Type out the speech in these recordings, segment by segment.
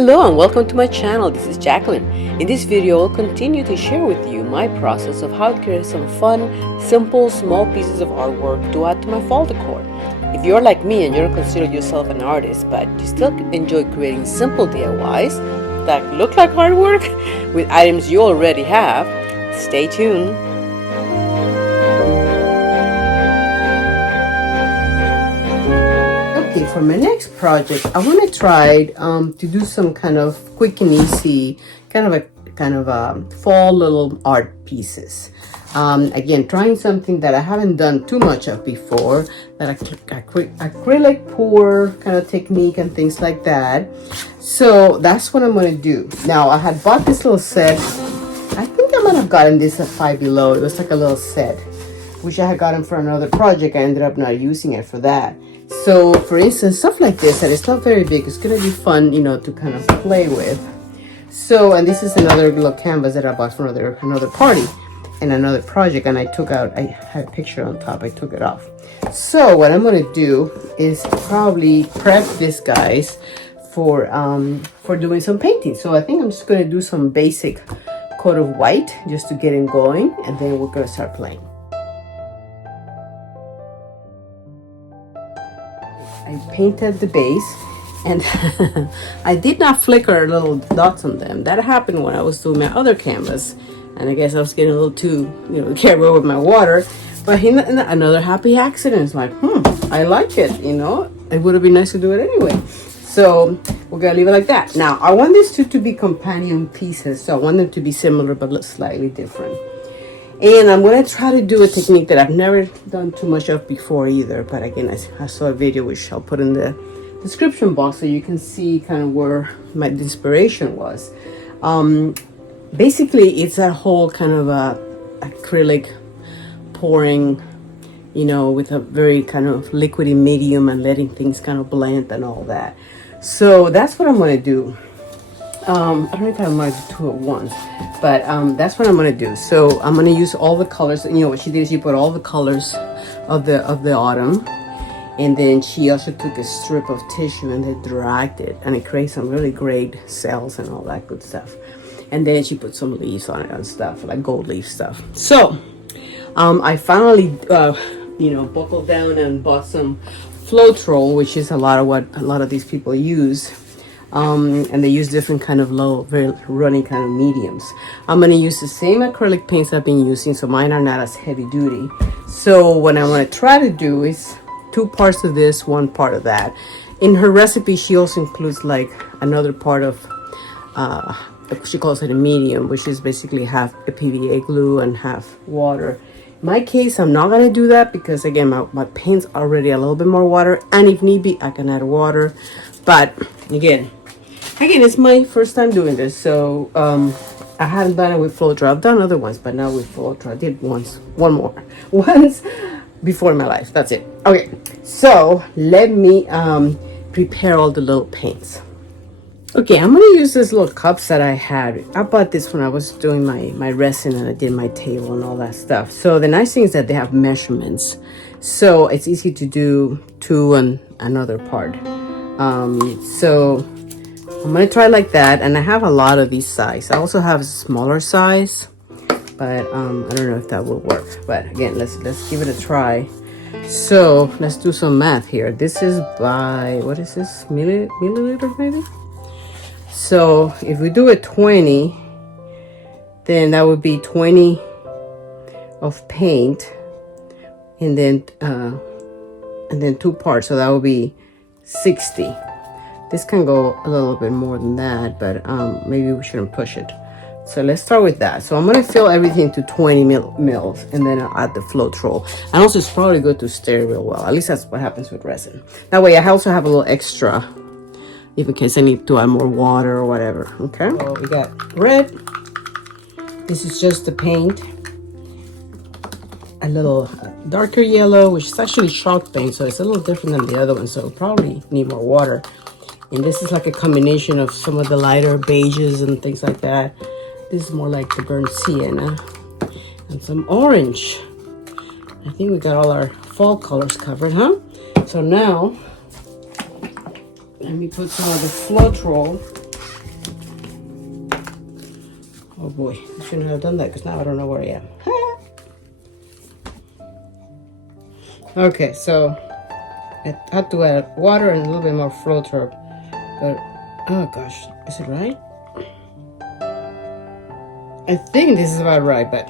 Hello and welcome to my channel. This is Jacqueline. In this video, I'll continue to share with you my process of how to create some fun, simple, small pieces of artwork to add to my fall decor. If you're like me and you don't consider yourself an artist, but you still enjoy creating simple DIYs that look like artwork with items you already have, stay tuned. Okay, for my next project, I want to try to do some kind of quick and easy, kind of fall little art pieces. Again, trying something that I haven't done too much of before, that acrylic pour kind of technique and things like that. So that's what I'm going to do. Now, I had bought this little set. I think I might have gotten this at Five Below. It was like a little set, which I had gotten for another project. I ended up not using it for that. So, for instance, stuff like this, and it's not very big, it's going to be fun, you know, to kind of play with. So, and this is another little canvas that I bought for another party and another project, and I had a picture on top, I took it off. So, what I'm going to do is probably prep this, guys, for doing some painting. So, I think I'm just going to do some basic coat of white just to get him going, and then we're going to start playing. I painted the base, and I did not flicker little dots on them. That happened when I was doing my other canvas, and I guess I was getting a little too, carried away with my water. But another happy accident. It's like, I like it, It would have been nice to do it anyway. So we're gonna leave it like that. Now, I want these two to be companion pieces, so I want them to be similar but slightly different. And I'm going to try to do a technique that I've never done too much of before either. But again, I saw a video which I'll put in the description box so you can see kind of where my inspiration was. Basically, it's that whole kind of acrylic pouring, with a very kind of liquidy medium and letting things kind of blend and all that. So that's what I'm going to do. I don't know if I might do two at once, but that's what I'm going to do. So I'm going to use all the colors. What she did is she put all the colors of the autumn, and then she also took a strip of tissue and then dragged it, and it created some really great cells and all that good stuff. And then she put some leaves on it and stuff, like gold leaf stuff. So I finally buckled down and bought some Floetrol, which is a lot of what a lot of these people use. And they use different kind of low, very runny kind of mediums. I'm going to use the same acrylic paints I've been using, so mine are not as heavy duty. So what I want to try to do is 2 parts of this, 1 part of that. In her recipe, she also includes like another part of, she calls it a medium, which is basically half a PVA glue and half water. In my case, I'm not going to do that because, again, my paint's already a little bit more water, and if need be, I can add water. But again, it's my first time doing this, so I hadn't done it with Floetrol. I've done other ones, but now with Floetrol, I did once before in my life. That's it. Okay, so let me prepare all the little paints. Okay, I'm gonna use this little cups that I had. I bought this when I was doing my resin and I did my table and all that stuff. So the nice thing is that they have measurements, so it's easy to do 2 and another part. So I'm going to try like that, and I have a lot of these size. I also have a smaller size, but I don't know if that will work. But again, let's give it a try. So let's do some math here. This is by, what is this, milliliter maybe? So if we do it 20, then that would be 20 of paint, and then 2 parts, so that would be 60. This can go a little bit more than that, but maybe we shouldn't push it. So let's start with that. So I'm going to fill everything to 20 mils, and then I'll add the Floetrol. And also, it's probably good to stir real well. At least that's what happens with resin. That way, I also have a little extra, if in case I need to add more water or whatever. Okay. So we got red. This is just the paint. A little darker yellow, which is actually chalk paint, so it's a little different than the other one, so it'll probably need more water. And this is like a combination of some of the lighter beiges and things like that. This is more like the burnt sienna. And some orange. I think we got all our fall colors covered, huh? So now, let me put some of the Floetrol Oh boy, I shouldn't have done that because now I don't know where I am. Okay, so I had to add water and a little bit more floater, but oh gosh, is it right? I think this is about right, but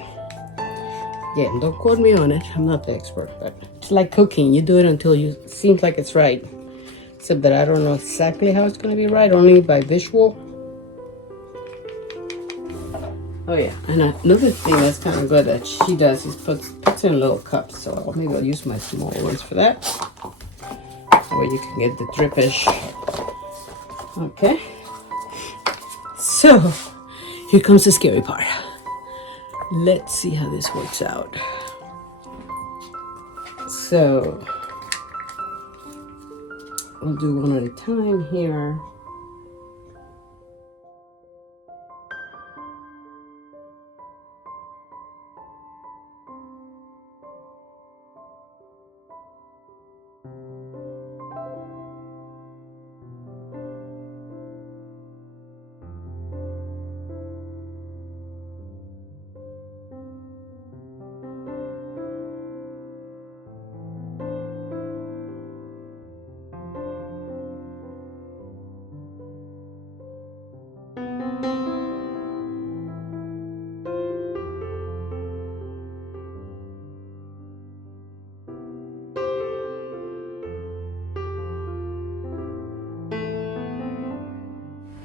yeah, don't quote me on it. I'm not the expert, but it's like cooking. You do it until you seems like it's right. Except that I don't know exactly how it's gonna be right, only by visual. Oh yeah, and another thing that's kind of good that she does is puts in little cups. So maybe I'll use my small ones for that. That way you can get the drippage. Okay. So here comes the scary part. Let's see how this works out. So we'll do one at a time here.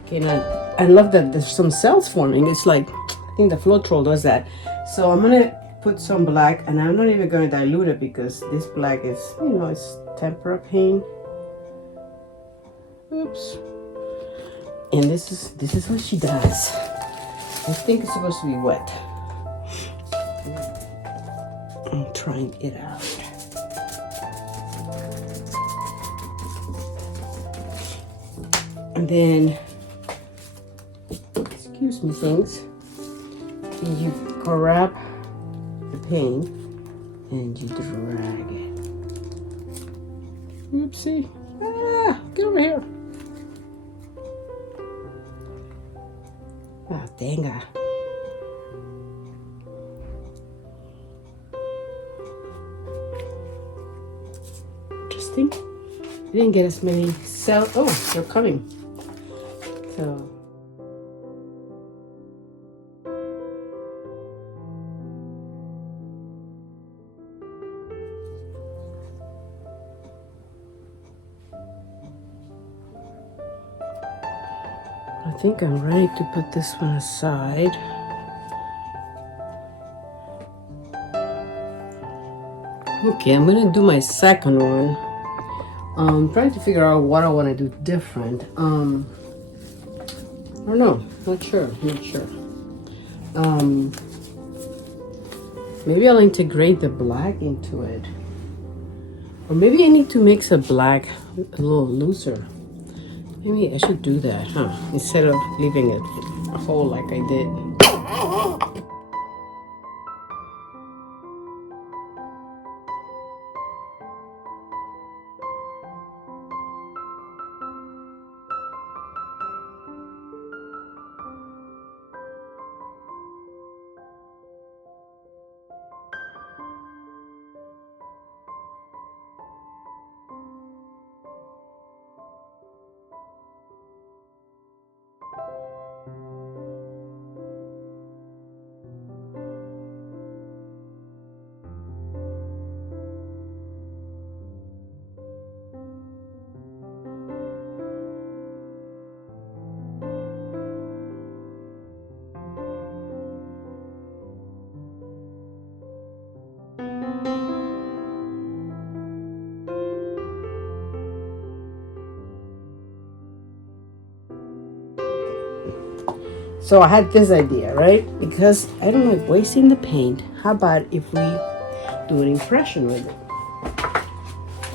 Okay, now I love that there's some cells forming. It's like, I think the Floetrol does that. So I'm gonna put some black, and I'm not even gonna dilute it because this black is, you know, it's tempera paint. Oops. And this is what she does. I think it's supposed to be wet. I'm trying it out. And then, excuse me, things. You grab the paint and you drag it. Oopsie. Ah, get over here. Ah, dang it. Interesting. I didn't get as many cells. Oh, they're coming. So. I think I'm ready to put this one aside. Okay, I'm gonna do my second one. I'm trying to figure out what I want to do different. I don't know. Not sure. Maybe I'll integrate the black into it, or maybe I need to mix a black a little looser. Maybe I should do that, huh? Instead of leaving it whole like I did. So I had this idea, right? Because I don't like wasting the paint. How about if we do an impression with it?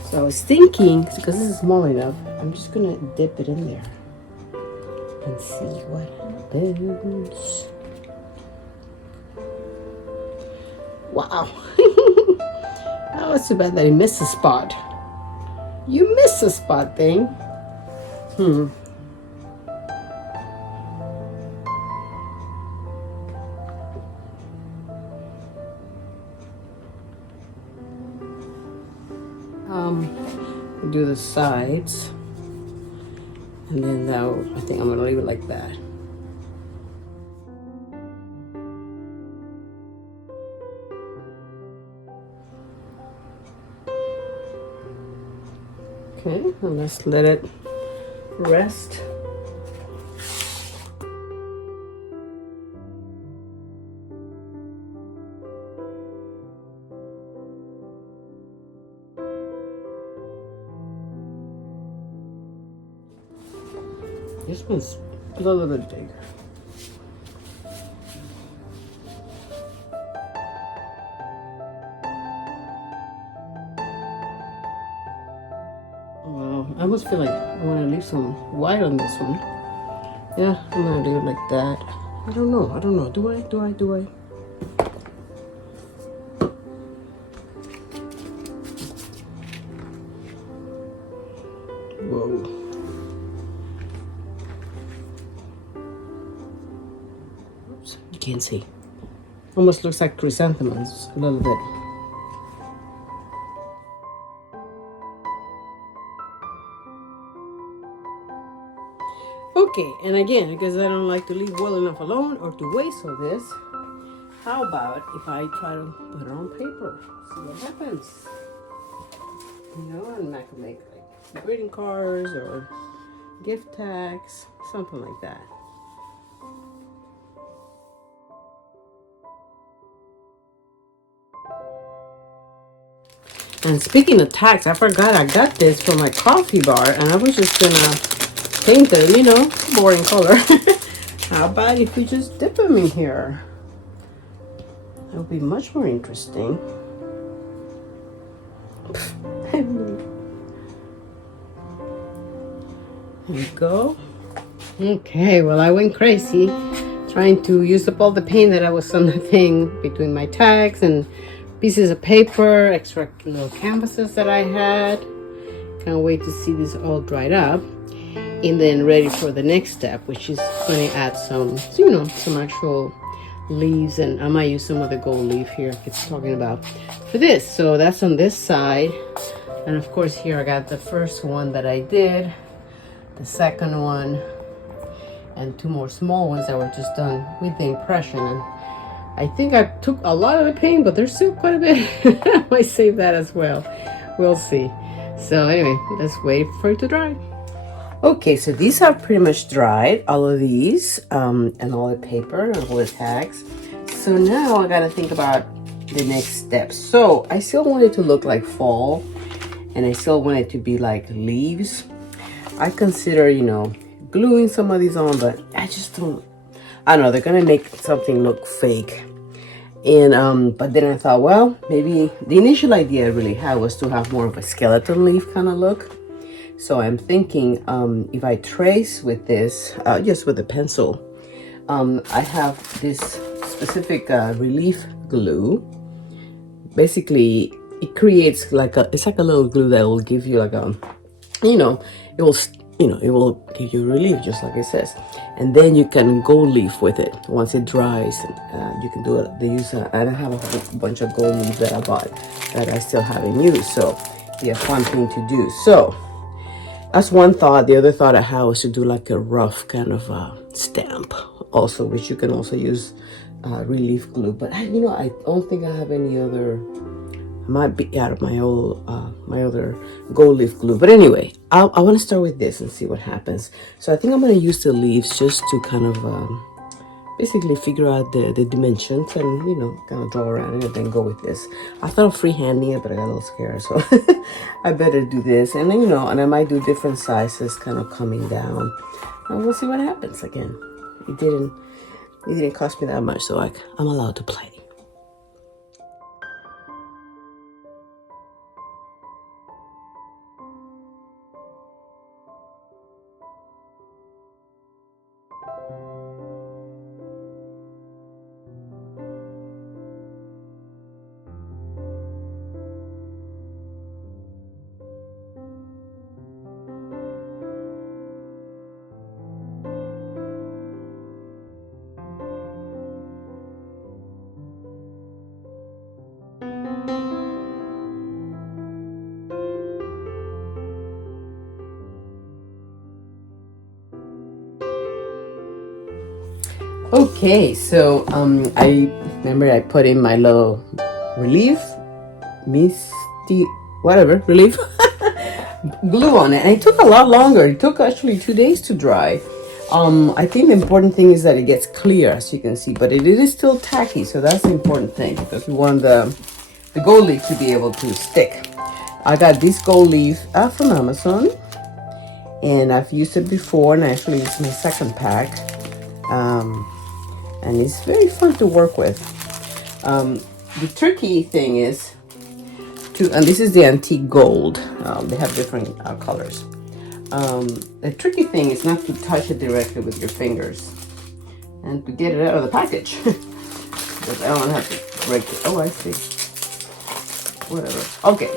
So I was thinking, because this is small enough, I'm just gonna dip it in there and see what happens. Wow. That was too bad that I missed a spot. You missed a spot, thing. Do the sides, and then I think I'm gonna leave it like that. Okay, and let's let it rest. This one's a little bit bigger. Well, I almost feel like I want to leave some white on this one. Yeah, I'm gonna do it like that. I don't know. Do I? Whoa. Oops, you can't see. Almost looks like chrysanthemums a little bit. Okay, and again, because I don't like to leave well enough alone or to waste all this, how about if I try to put it on paper? See what happens. You know, and I can make like greeting cards or gift tags, something like that. And speaking of tags, I forgot I got this from my coffee bar, and I was just gonna paint it, you know, boring color. How about if we just dip them in here? That would be much more interesting. There you go. Okay, well, I went crazy trying to use up all the paint that I was on the thing between my tags and pieces of paper, extra little canvases that I had. Can't wait to see this all dried up. And then ready for the next step, which is going to add some, you know, some actual leaves. And I might use some of the gold leaf here it's talking about for this. So that's on this side. And of course here I got the first one that I did, the second one, and two more small ones that were just done with the impression. And I think I took a lot of the paint, but there's still quite a bit. I might save that as well. We'll see. So anyway, let's wait for it to dry. Okay, so these are pretty much dried, all of these, and all the paper and all the tags. So now I gotta think about the next step. So I still want it to look like fall, and I still want it to be like leaves. I consider, you know, gluing some of these on, but I just don't, I don't know, they're gonna make something look fake. And but then I thought, well, maybe the initial idea I really had was to have more of a skeleton leaf kind of look. So I'm thinking if I trace with this, just with a pencil, I have this specific relief glue. Basically, it creates like it's like a little glue that will give you like a, you know, it will give you relief, just like it says. And then you can gold leaf with it once it dries. You can do it. They use, and I have a bunch of gold leaves that I bought that I still haven't used. So, yeah, fun thing to do. So, that's one thought. The other thought I had was to do like a rough kind of stamp also, which you can also use relief glue. But I don't think I have any other. I might be out of my old, my other gold leaf glue. But anyway, I want to start with this and see what happens. So I think I'm going to use the leaves just to kind of basically figure out the dimensions and, you know, kind of draw around it and then go with this. I thought of freehanding it, but I got a little scared, so I better do this. And then, you know, and I might do different sizes kind of coming down. And we'll see what happens. Again, it didn't cost me that much, so I'm allowed to play. Okay, so I remember I put in my little relief, misty, whatever, relief glue on it, and it took a lot longer. It took actually 2 days to dry. I think the important thing is that it gets clear, as you can see, but it is still tacky, so that's the important thing because we want the gold leaf to be able to stick. I got this gold leaf from Amazon, and I've used it before, and actually it's my second pack. And it's very fun to work with. The tricky thing is and this is the antique gold. They have different colors. The tricky thing is not to touch it directly with your fingers and to get it out of the package. Because I don't have to break it. Oh, I see. Whatever. Okay.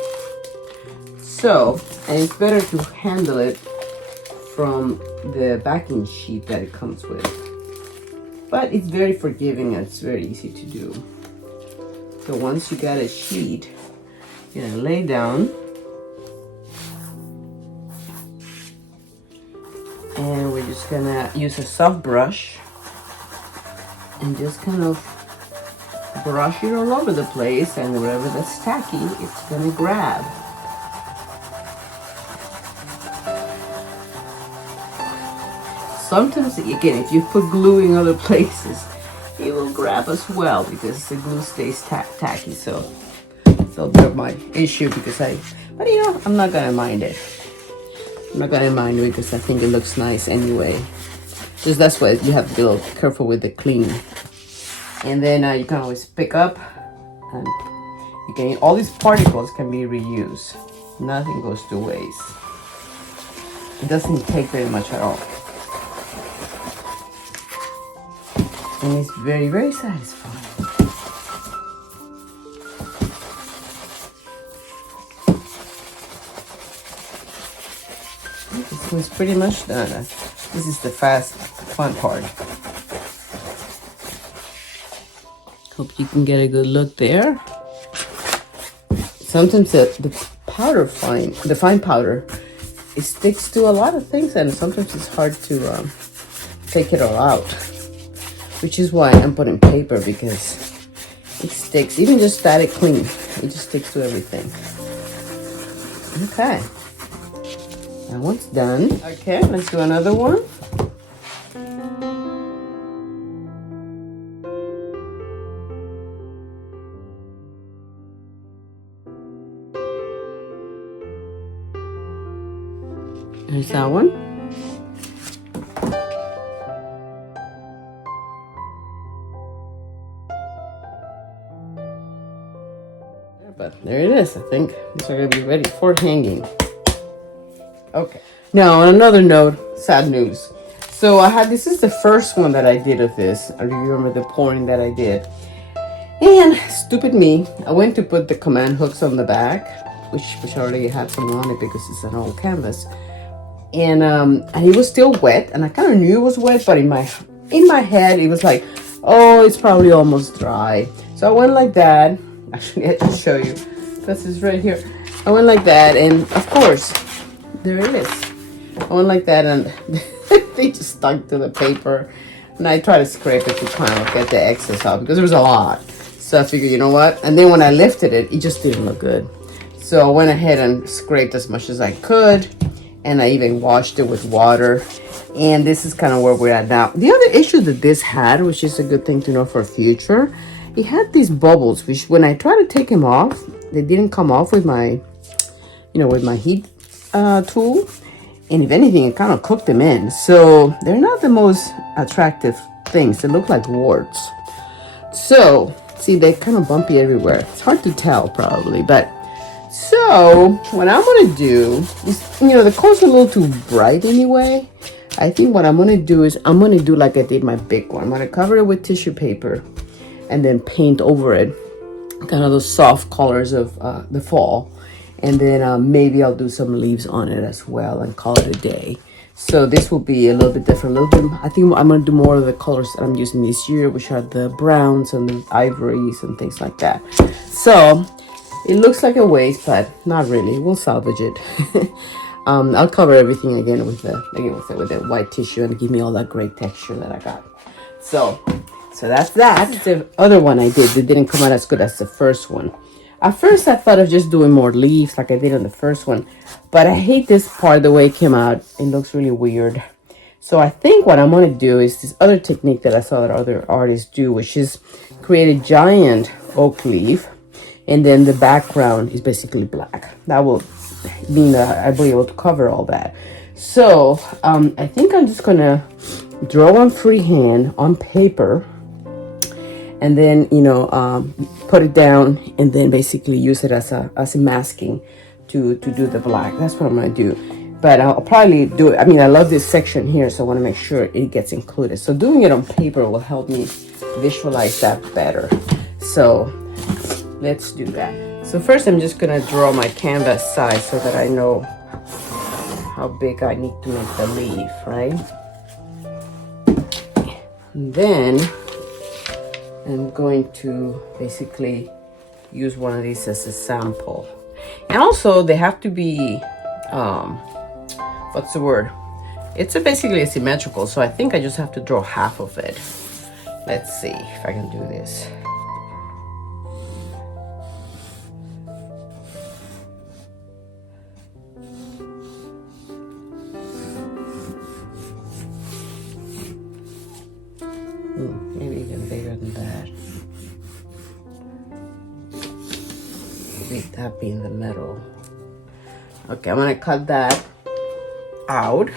So, and it's better to handle it from the backing sheet that it comes with. But it's very forgiving and it's very easy to do. So once you got a sheet, you're gonna lay down and we're just gonna use a soft brush and just kind of brush it all over the place, and wherever that's tacky, it's gonna grab. Sometimes, again, if you put glue in other places, it will grab as well because the glue stays tacky. So that's my issue but you know, I'm not gonna mind it. I'm not gonna mind it because I think it looks nice anyway. Just that's why you have to be a little careful with the clean. And then you can always pick up, and you can, all these particles can be reused. Nothing goes to waste. It doesn't take very much at all. And it's very, very satisfying. This was pretty much done. This is the fun part. Hope you can get a good look there. Sometimes the fine powder, it sticks to a lot of things, and sometimes it's hard to take it all out. Which is why I'm putting paper, because it sticks. Even just static clean, it just sticks to everything. Okay. That one's done. Okay, let's do another one. There's that one. But there it is. I think these are going to be ready for hanging. Okay. Now, on another note, sad news. So this is the first one that I did of this. I remember the pouring that I did. And stupid me, I went to put the command hooks on the back, which already had some on it because it's an old canvas. And it was still wet, and I kind of knew it was wet, but in my head, it was like, oh, it's probably almost dry. So I went like that. Actually, I have to show you. This is right here. I went like that, and of course, there it is. I went like that, and they just stuck to the paper. And I tried to scrape it to kind of get the excess out because there was a lot. So I figured, you know what? And then when I lifted it, it just didn't look good. So I went ahead and scraped as much as I could. And I even washed it with water. And this is kind of where we're at now. The other issue that this had, which is a good thing to know for future, it had these bubbles, which when I tried to take them off, they didn't come off with my, with my heat tool. And if anything, it kind of cooked them in. So they're not the most attractive things. They look like warts. So, see, they're kind of bumpy everywhere. It's hard to tell probably, but so what I'm going to do is, the color's a little too bright anyway. I think what I'm going to do is I'm going to do like I did my big one. I'm going to cover it with tissue paper and then paint over it kind of those soft colors of the fall. And then maybe I'll do some leaves on it as well and call it a day. So this will be a little bit different. I think I'm going to do more of the colors that I'm using this year, which are the browns and the ivories and things like that. So it looks like a waste, but not really. We'll salvage it. I'll cover everything again with the white tissue and give me all that great texture that I got. So that's that. The other one I did, it didn't come out as good as the first one. At first, I thought of just doing more leaves like I did on the first one. But I hate this part, the way it came out. It looks really weird. So I think what I'm going to do is this other technique that I saw that other artists do, which is create a giant oak leaf. And then the background is basically black. That will mean that I'll be able to cover all that. So I think I'm just going to draw on freehand on paper. And then, put it down and then basically use it as a masking to do the black. That's what I'm going to do. But I'll probably do it. I mean, I love this section here, so I want to make sure it gets included. So doing it on paper will help me visualize that better. So let's do that. So first I'm just going to draw my canvas size so that I know how big I need to make the leaf, right? And then I'm going to basically use one of these as a sample. And also they have to be, what's the word? It's basically a symmetrical, so I think I just have to draw half of it. Let's see if I can do this. Maybe even bigger than that. Maybe that be in the middle. Okay, I'm gonna cut that out.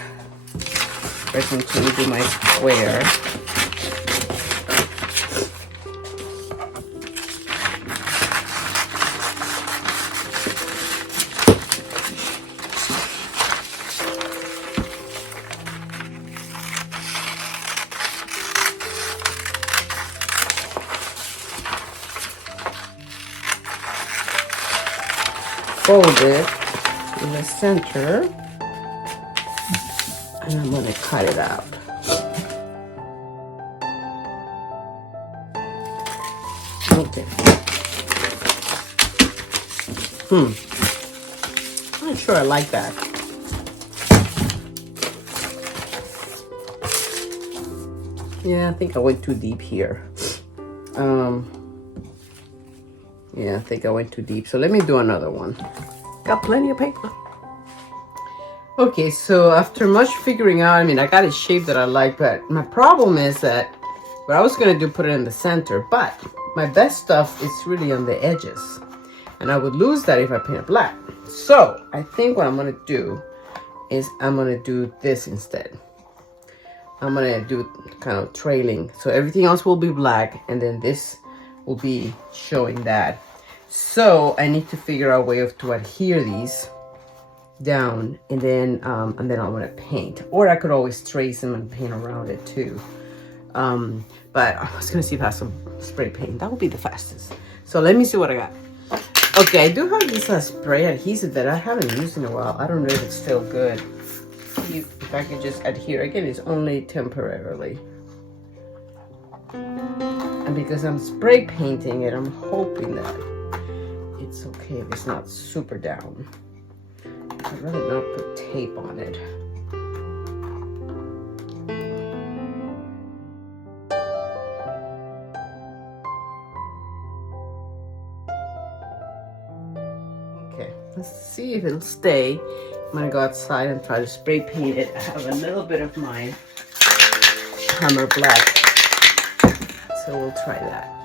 First, I'm going to do my square. Fold it in the center, and I'm going to cut it out. Okay. I'm not sure I like that. Yeah, I think I went too deep here. Yeah, I think I went too deep. So let me do another one. Got plenty of paper. Okay, so after much figuring out, I mean, I got a shape that I like, but my problem is that what I was going to do, put it in the center, but my best stuff is really on the edges. And I would lose that if I paint it black. So I think what I'm going to do is I'm going to do this instead. I'm going to do kind of trailing. So everything else will be black, and then this will be showing that. So I need to figure out a way to adhere these down, and then I'm going to paint, or I could always trace them and paint around it too. But I was going to see if I have some spray paint. That would be the fastest. So let me see what I got. Okay, I do have this spray adhesive that I haven't used in a while. I don't know if it's still good. See if I can just adhere. Again, it's only temporarily. And because I'm spray painting it, I'm hoping that it's okay if it's not super down. I'd rather not put tape on it. Okay, let's see if it'll stay. I'm gonna go outside and try to spray paint it. I have a little bit of my hammer black, so we'll try that.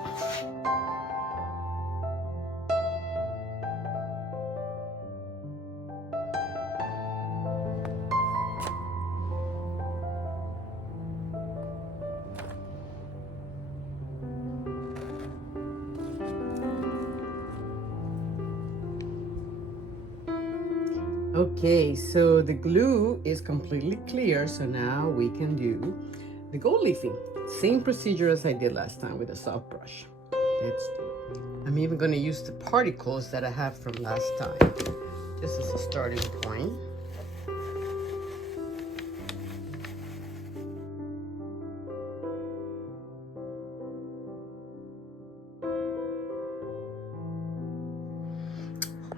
Okay, so the glue is completely clear, so now we can do the gold leafing. Same procedure as I did last time with a soft brush. Let's do it. I'm even going to use the particles that I have from last time, just as a starting point.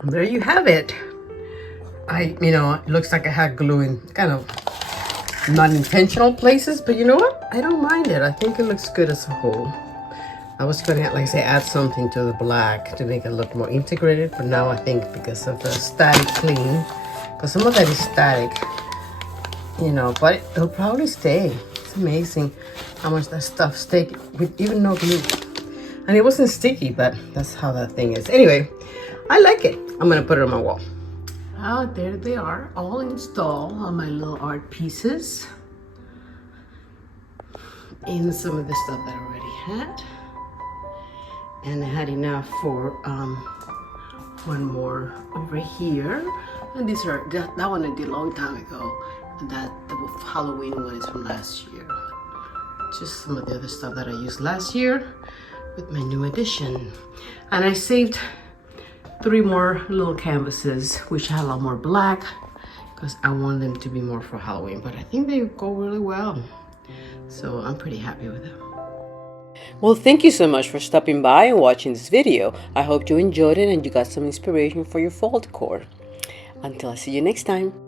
And there you have it. It looks like I had glue in kind of non-intentional places, but you know what? I don't mind it. I think it looks good as a whole. I was gonna, like I say, add something to the black to make it look more integrated, but now I think because of the static clean, because some of that is static, you know, but it'll probably stay. It's amazing how much that stuff stays with even no glue. And it wasn't sticky, but that's how that thing is. Anyway, I like it. I'm gonna put it on my wall. Oh, there they are, all installed on my little art pieces. And some of the stuff that I already had. And I had enough for one more over here. And these are, that one I did a long time ago. And the Halloween one is from last year. Just some of the other stuff that I used last year with my new addition. And I saved 3 more little canvases, which had a lot more black, because I want them to be more for Halloween. But I think they go really well. So I'm pretty happy with them. Well, thank you so much for stopping by and watching this video. I hope you enjoyed it and you got some inspiration for your fall decor. Until I see you next time.